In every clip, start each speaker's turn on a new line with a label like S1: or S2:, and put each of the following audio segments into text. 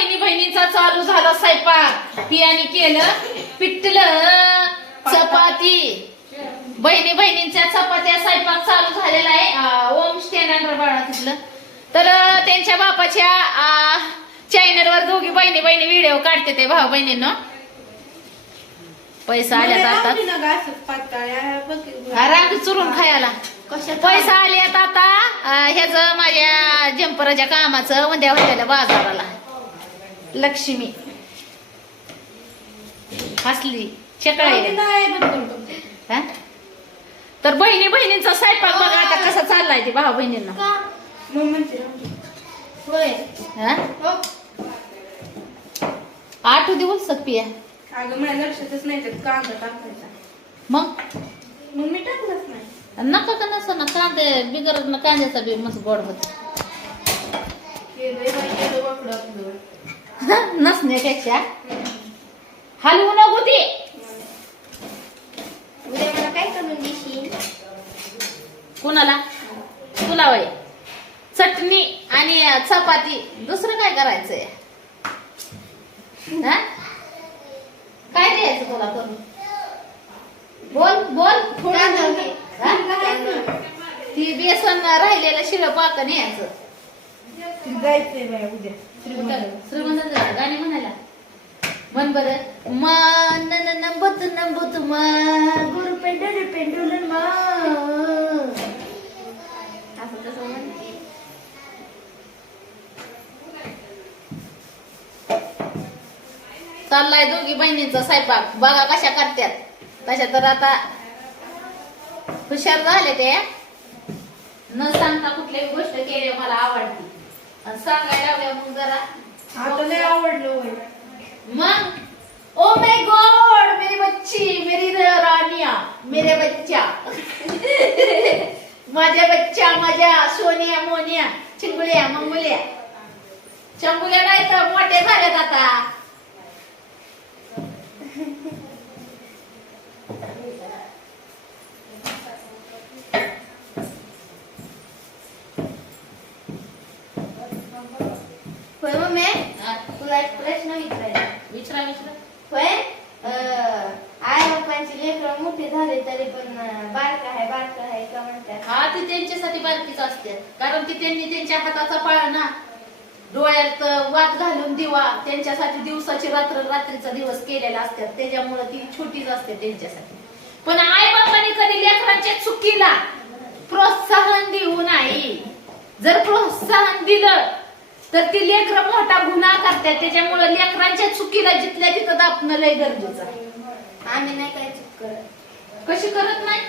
S1: बहिणी बहिणीचा चालू झाला स्वयंपाक. पियानी केलं पिटलं चपाती. बहिणी बहिणींच्या चपात्या स्वयंपाक चालू झालेला आहे. ओम स्टँड बाळा तिथलं. तर त्यांच्या बापाच्या चॅनलवर दोघी बहिणी बहिणी व्हिडिओ काढते ते भाऊ बहिणींनो. पैसा आल्यात आता. राग चुरून खायला. पैसा आल्यात आता ह्याच माझ्या जम्पराच्या कामाचं उद्या होत्याला बाजाराला. लक्ष्मी. हसली. हा? तर बहिणी बहिणींचा स्वयंपाक बघा आता कसा चाललाय ते भाऊ बहिणींना. हा? आठ दिवस पिया
S2: अगं मला लक्षातच नाही कांदा टाकायचा
S1: मग?
S2: मग मी टाकलंच नाही.
S1: नका का नसं ना कांदे बिगर न कांद्याचा बी मस्त गोड होत. नसण्यापेक्षा हलवू नको ती.
S2: उद्या मला काय करून देशील?
S1: कुणाला? तुला वय चटणी आणि चपाती. दुसरं काय करायचंय? हा? काय द्यायचं तुला करून? बोल बोल. थोडं? ती बेसन राहिलेलं शिळ पाक न्यायचं
S2: जायचंय बाया उद्या.
S1: श्रीमंत गाणी म्हणायला. मन बर. मन नंबत नंबत मा गुरु पेंडुल पेंडुल मा
S2: असं तसं म्हणते
S1: चाललाय दोघी बहिणींचा स्वयंपाक. बघा कशा करतात तशा तर आता हुशार झाले ते. न सांगता कुठल्याही गोष्ट केली मला आवडते. सांगायला लावल्या मग जरा.
S2: आता लय आवडलं होय.
S1: मग? ओ माय गॉड मेरी बच्ची मेरी रानिया मेरे बच्चा. माझ्या बच्चा माझ्या सोनिया मोनिया चिंगुल्या मंगुल्या. चंगुल्या नाही तर मोठे झालेत आता
S3: होय मम्मी
S1: हा,
S3: तुला एक प्रश्न विचारायचा
S1: विचारा विचारा.
S3: होय? अं, आई बापांची लेकरं मोठी झाली तरी पण बारका आहे बारका आहे का म्हणतात?
S1: हा ती त्यांच्यासाठी बारकीच असते. कारण की त्यांनी त्यांच्या हाताचा पाळणा डोळ्यात वात घालून दिवा त्यांच्यासाठी दिवसाची रात्र रात्रीचा दिवस केलेला असतात. त्याच्यामुळे ती छोटीच असते त्यांच्यासाठी. पण आई बापाने कधी लेकरांच्या चुकीला प्रोत्साहन देऊ नाही. जर प्रोत्साहन दिलं तर ती लेकरं मोठा गुन्हा करतात. त्याच्यामुळे लेकरांच्या चुकीला जिथल्या तिथं दापणं लय गरजेचं आहे.
S3: आम्ही नाही काय चूक करत.
S1: कशी करत नाही?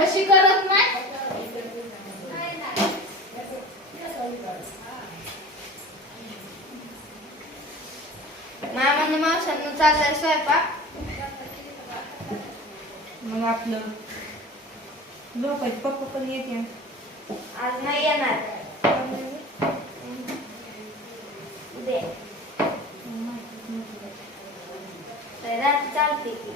S1: कशी करत नाही?
S3: मामाने मावसांना चाललाय स्वयंपाक.
S2: मग आपलं झोपायचं पप्पा पण येते.
S3: आज नाही येणार. रात्री चालते की.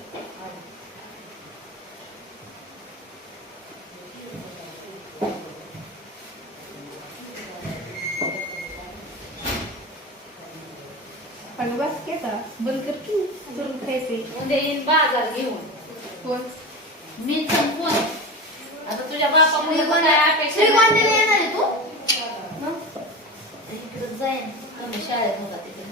S2: बस की आता बंद कर की
S1: उद्या येईन बाजार घेऊन.
S2: कोण?
S1: मी संपवून. आता तुझ्या बापामुळे
S3: श्रीगोंदा श्रीगोंद्याला येणार आहे तू?
S1: इकडे जाईन. कमी शाळेत होता तिथे.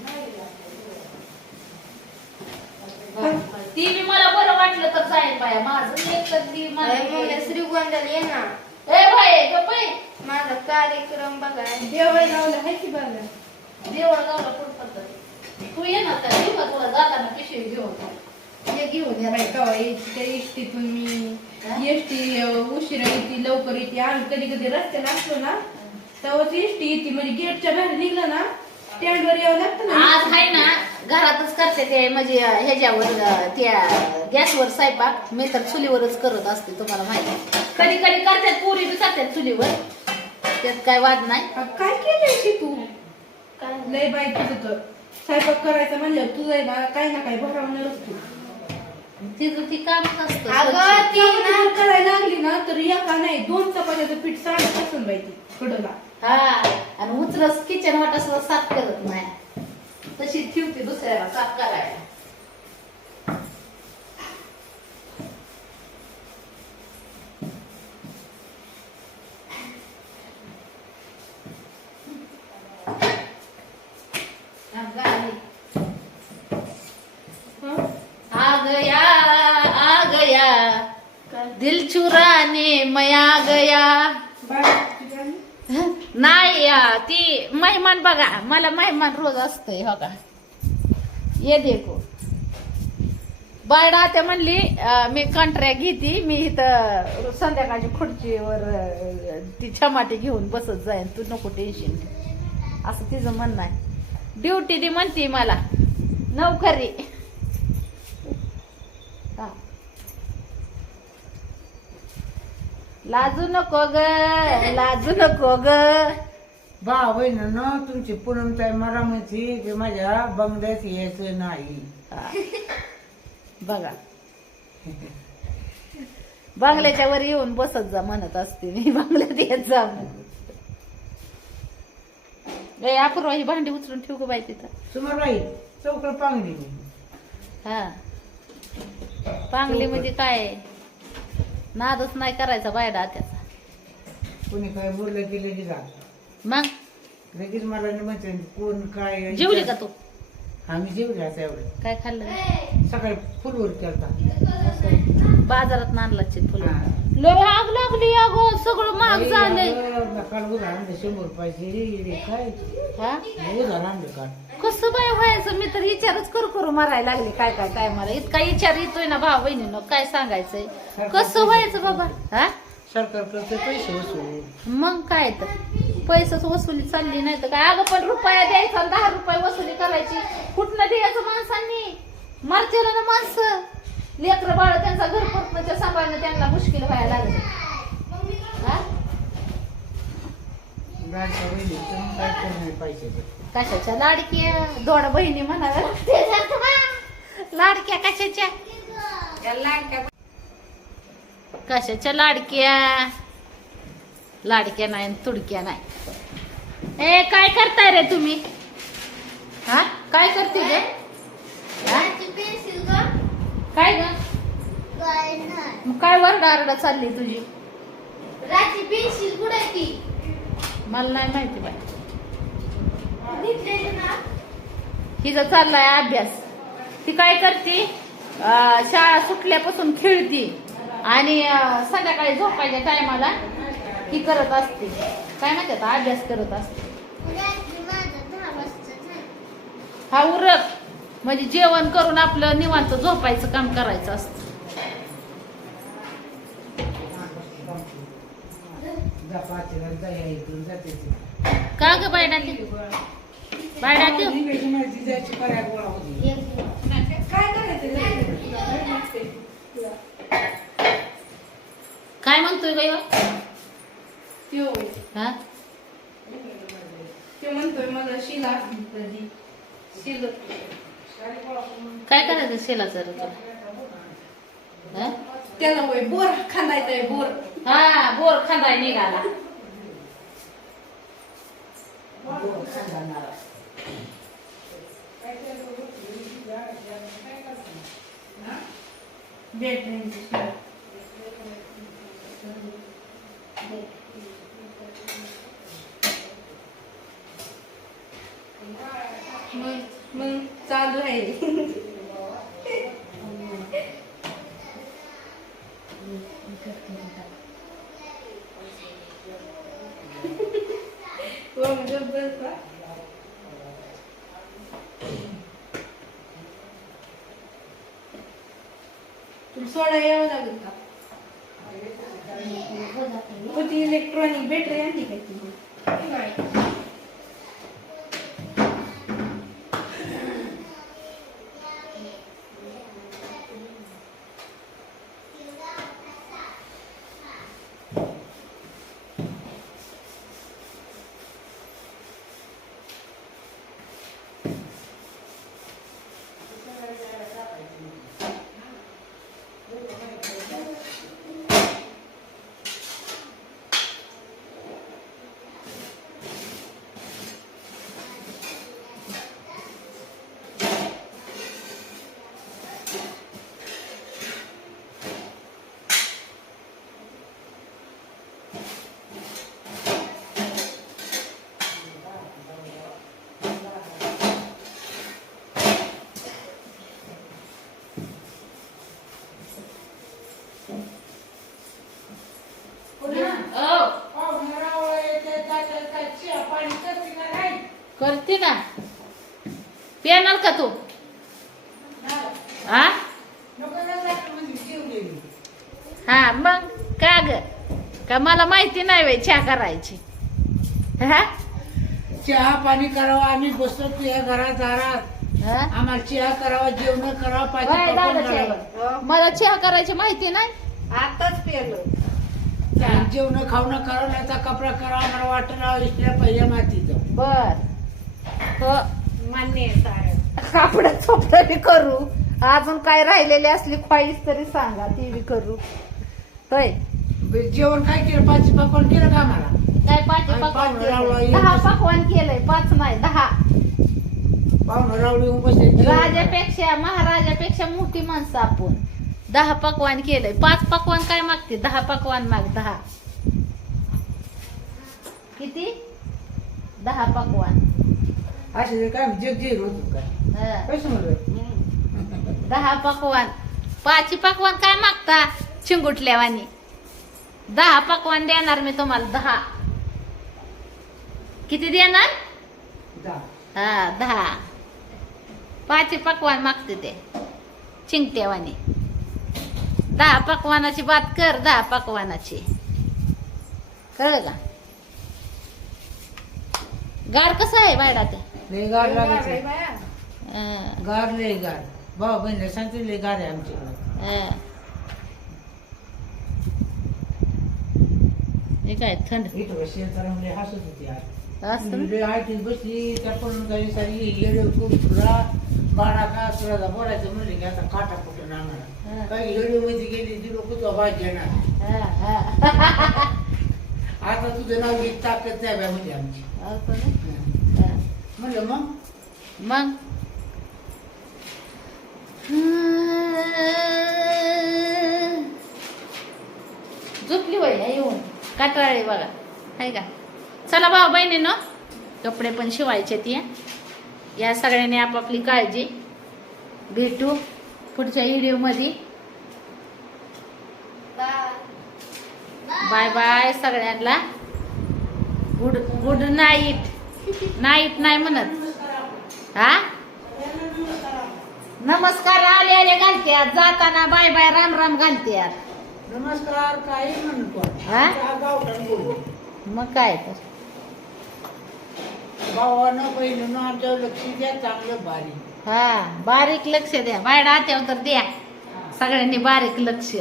S1: ती बी मला बरं वाटलं तर जाईन बाया. माझं एक तर ती मला-
S3: मम्मी श्रीगोंद्याला येणार
S1: ए बाई गप्प. आहे.
S3: माझा कार्यक्रम बघा.
S2: जेवाय लावलं आहे की बघा
S1: देवळगावला कोण पडतं तू ये ना तर येऊ का तुला जाताना पिशवी घेऊन ये. घेऊन ये.
S2: बाई कवा यायची त्या एसटीतून
S1: हा?
S2: मी एसटी उशिरा येते लवकर येते. आम्ही कधी कधी रस्त्याला असलो ना तेव्हाच एसटी येते. म्हणजे गेटच्या बाहेर निघलं ना स्टँडवर यावं लागतं ना.
S1: आज आहे ना घरातच करते ते म्हणजे ह्याच्यावर त्या गॅसवर स्वयंपाक. मी तर चुलीवरच करत असते तुम्हाला माहिती कधी कधी करतात पुरी बी करतात चुलीवर. त्यात काय वाद नाही.
S2: अगं, काय केलंय की तू?
S3: काय
S2: लय बाई तुझं तर स्वयंपाक करायचं म्हणलं तुझं ना काय ना काय भरवणारच तू
S1: तिचं ती कामच असतं.
S3: अगं. ती
S2: ती
S3: ना
S2: करायला लागली ना तर एका नाही दोन चपात्याचं पीठ साडत असून बाई ती कडला.
S1: हा आणि उचलच किचन वाटा सुद्धा साफ करत नाही. साफ करायला. गाडी. आ गया आ गया दिल चुराने मैं आ गया. नाही ती मेहमान बघा मला मेहमान रोज असतंय हो ये देखो. बायडा त्या म्हणली मी कंट्र्या घेते मी इथं संध्याकाळची खुर्चीवर ती छमाटी घेऊन बसत जाईन तू नको टेन्शन असं तिचं म्हणणं आहे. ड्युटी ती म्हणते मला नोकरी. लाजू नको ग लाजू नको ग.
S4: बा बहिणीनं तुमची पूनमताई मला म्हणते की माझ्या बंगल्यात यायचं नाही.
S1: हा. बघा. बांगल्याच्या वर येऊन बसत जा म्हणत असते मी बांगल्यात येत जा म्हणून. ए अपूर्वा ही भांडी उचलून ठेवू का बाई तिथं?
S4: तुम्हाला बाई चौकड पांगली मी
S1: हा. पांगली म्हणजे काय? नादच नाही करायचा बायडा त्याचा
S4: कोणी काय बोललं की लगेच आ.
S1: मग?
S4: लगेच मला नाही म्हणते कोण काय
S1: जेवली का तू?
S4: आम्ही जेवले असं एवढं.
S1: काय खाल्लं?
S4: सकाळी फुलवर केलता.
S1: बाजारात आणला फुलं
S4: हा.
S1: लय आग लागली अगं सगळं महाग झालंय.
S4: काल शंभर रुपयाचे काय?
S1: हा?
S4: काल
S1: कसं बाय व्हायचं? मी तर विचारच करू करू मारायला लागले काय काय काय मला. इतका विचार येतोय ना भाऊ बहिणीनं काय सांगायचंय? कसं व्हायचं बाबा? हा?
S4: पैसे वसूल.
S1: मग काय तर. पैसाच वसुली चालली नाही तर काय? अगं पण रुपया द्यायचा दहा रुपये वसुली करायची. कुठनं द्यायचं माणसांनी? मारतेला ना माणसं. लेकर बाळ त्यांचा घर परतण्याच्या सांभाळणं त्यांना मुश्किल व्हायला लागले हा?
S4: काय
S1: कशाच्या? लाडक्या दोड बहिणी म्हणाव्या लाडक्या कशाच्या? कशाच्या लाडक्या? लाडक्या नाही आणि तुडक्या नाही. ए काय करताय रे तुम्ही? हा? काय करते गे? हा? काय ग?
S3: काय नाही.
S1: मग काय वरडारडा चालली तुझी?
S3: पेन्सिल कुठे ती?
S1: मला नाही माहिती बाई. हिचा चाललाय अभ्यास. ती काय करते? शाळा सुटल्यापासून खेळती. आणि संध्याकाळी झोपायच्या टायमाला ही करत असते. काय माहिती आता अभ्यास करत असते. हा उरक. म्हणजे जेवण करून आपलं निवांत झोपायचं काम करायचं असतं.
S4: जा जा या.
S1: का ग बायडा ती? बायडा ती?
S4: निघायची माहिती जायची पर्याय गोळा होती
S3: एक
S2: काय करायचं
S1: काय म्हणतोय ग ह्यो?
S2: त्यो.
S1: हा?
S2: त्यो म्हणतोय मला शिला. शिल.
S1: काय करायचं शेलाचं हा?
S2: त्याला होय बोर खांदायचंय बोर.
S1: हा बोर खांदाय निघाला.
S2: मग मग चालू आहे. तुला सोडा यावं लागेल का होती इलेक्ट्रॉनिक बॅटरी आणली काय ती Thank you.
S1: पिणार का? तू? हा? हा मग का ग? का मला माहिती नाही वे चहा करायची. हा?
S4: चहा पाणी करावं आम्ही बसतो तुझ्या घरात दारात.
S1: हा?
S4: आम्हाला चहा करावा जेवण करावं पाहिजे.
S1: मला चहा करायची माहिती नाही?
S2: आताच
S4: जेवण खावणं करावं नाही तर कपडा करावा मला वाटलं इस्त्या पहिल्या मातीचं
S1: बर. हो
S2: मान्य आहे सारं
S1: कापड चोपडी करू. अजून काय राहिलेली असली ख्वाईस तरी सांगा ती बी करू. होय
S4: बे- जेवण काय केलं? पाच पकवान केलं का आम्हाला?
S1: काय पाच
S4: आणि
S1: पकवान
S4: रावळा. येऊन
S1: दहा. पकवान केलंय पाच नाही दहा.
S4: पाहुणं रावळी.
S1: राजापेक्षा महाराजापेक्षा मोठी माणसं आपण. दहा पकवान केलंय. पाच पकवान काय मागते दहा पकवान माग दहा. किती? दहा पकवान.
S4: असे काय होतो
S1: हं. दहा पकवान. पाची पकवान काय मागता? चिंगुटल्यावानी दहा पकवान देणार मी तुम्हाला दहा. किती देणार?
S4: जा.
S1: हा दहा. पाची पकवान मागते ते. चिंगट्यावानी दहा पकवानाची बात कर दहा पकवानाची. कळलं का? गार कसं आहे बायडा ते
S4: लय गार
S2: आहे
S4: लागत
S2: बाया.
S1: हं,
S4: गार लय गार भाऊ बहिणीला सांगते लय गार आहे आमच्याकडे
S1: हं. हे काय थंड
S4: इथं बसली तर लय हसत होती आज
S1: असतं ना?
S4: लय आयटीत बसली त्या पण काही सारी येडे करून तुला बाळा का तुला बोलायचं म्हणले की आता काटा
S1: हा.
S4: काही येडे मध्ये गेली ती लोक तुझा भाग घेणार
S1: हं, हं.
S4: आता तुझं नाव घेत ताकद नाही बाय म्हणजे आमची. म्हणलं मग?
S1: मग? झोपली ना येऊन काटाळी बघा. आहे का? चला भाऊ बहिणीनं कपडे पण शिवायचे ती. या सगळ्यांनी आपापली काळजी भेटू पुढच्या व्हिडिओमध्ये. बाय बाय सगळ्यांना. Good good night. नाईट नाही म्हणत. हा? नमस्कार आले आले घालत्यात. जाताना बाय बाय राम राम घालत्यात.
S4: नमस्कार काही म्हणतो
S1: हा?
S4: गावठाण बोलू?
S1: मग काय तर.
S4: भावानं बहिणीनं आमच्यावर लक्ष द्या चांगलं बारीक.
S1: हा बारीक लक्ष द्या. बायडा आत्यावर तर द्या. सगळ्यांनी बारीक लक्ष.